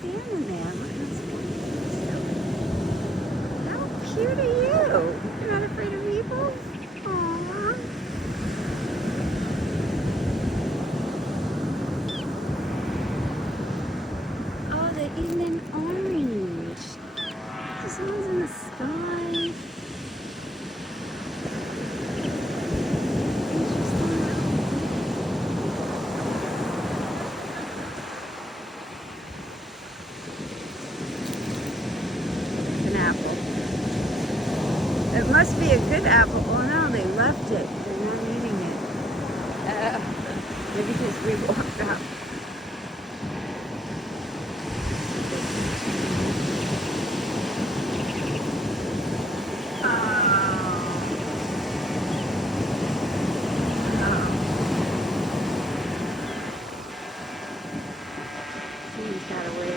standing there. How cute are you? You're not afraid of people? Aww. Oh, the evening orange. This one's in the sky. Apple. It must be a good apple. Oh no, they left it. They're not eating it. Maybe because we walked out. He's got away.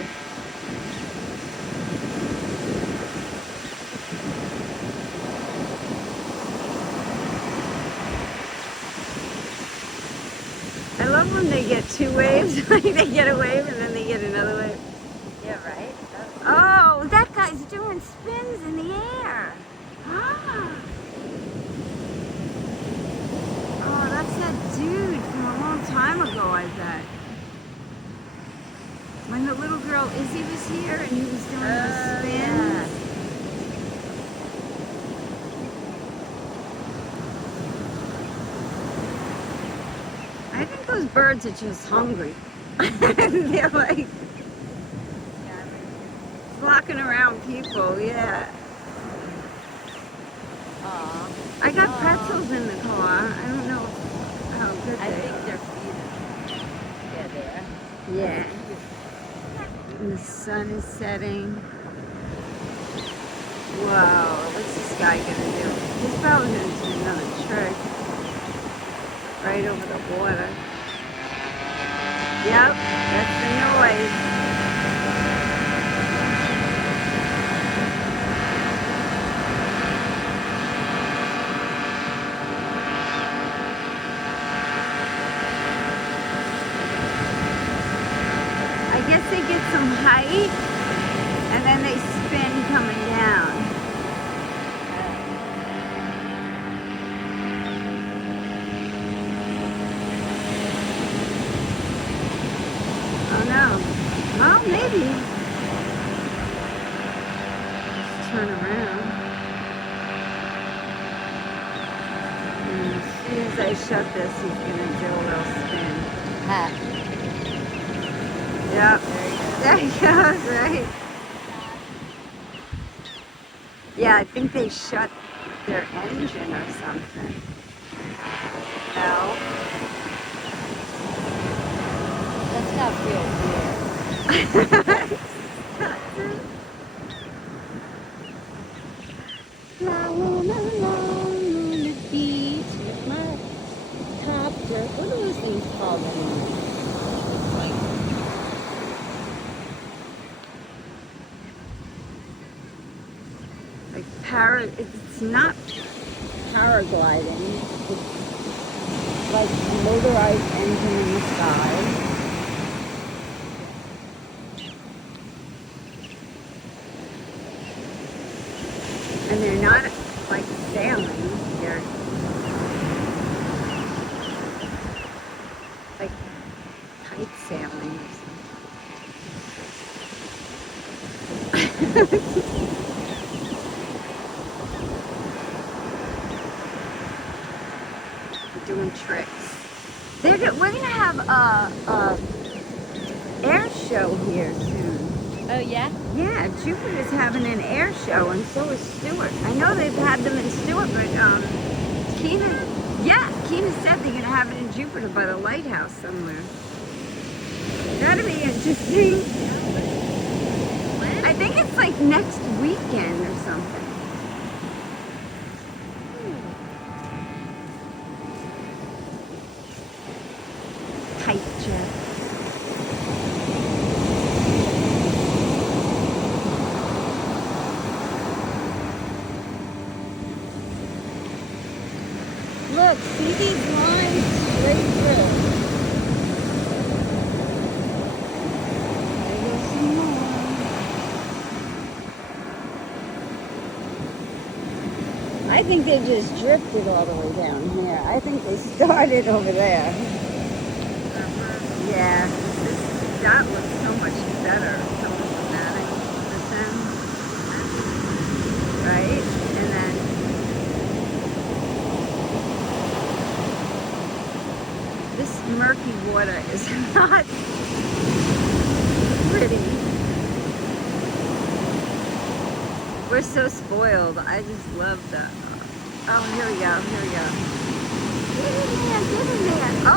I love when they get two waves, like they get a wave and then they get another wave. Yeah, right? Oh, that guy's doing spins in the air. Ah. Oh, that's that dude from a long time ago, I bet. When the little girl Izzy was here and he was doing the spins. Yeah. I think those birds are just hungry. They're like flocking around people, yeah. Aw. I got pretzels in the car. I don't know how good I they think are. they're feeding. Yeah, they are. Yeah. And the sun is setting. Whoa, what's this guy gonna do? He's probably gonna do another trick. Right over the water. Yep, that's the noise. I guess they get some height and then they spin coming down. Oh no. Well, maybe. Let's turn around. And as soon as I shut this, he's gonna do a little spin. Ha. Yep. There you go. There he goes, right? Yeah, I think they shut their engine or something. No. That's not real weird. Flying along on the beach with my copter. What are those things called anyway? Like it's not paragliding. It's like a motorized engine in the sky. And they're not like sailing, they're like kite sailing or something. Doing tricks. We're gonna have a air show here soon. Oh, yeah? Yeah, Jupiter's having an air show, and so is Stewart. I know they've had them in Stewart, but Keena said they're gonna have it in Jupiter by the lighthouse somewhere. That'll be interesting. When? I think it's like next weekend or something. Kite jet. Look, see these lines straight through. There goes some more. I think they just drifted all the way down here. I think they started over there. Yeah, that looks so much better. So dramatic. Listen, right? And then this murky water is not pretty. We're so spoiled. I just love that. Oh, here we go. Here we go. Get in there. Get in there.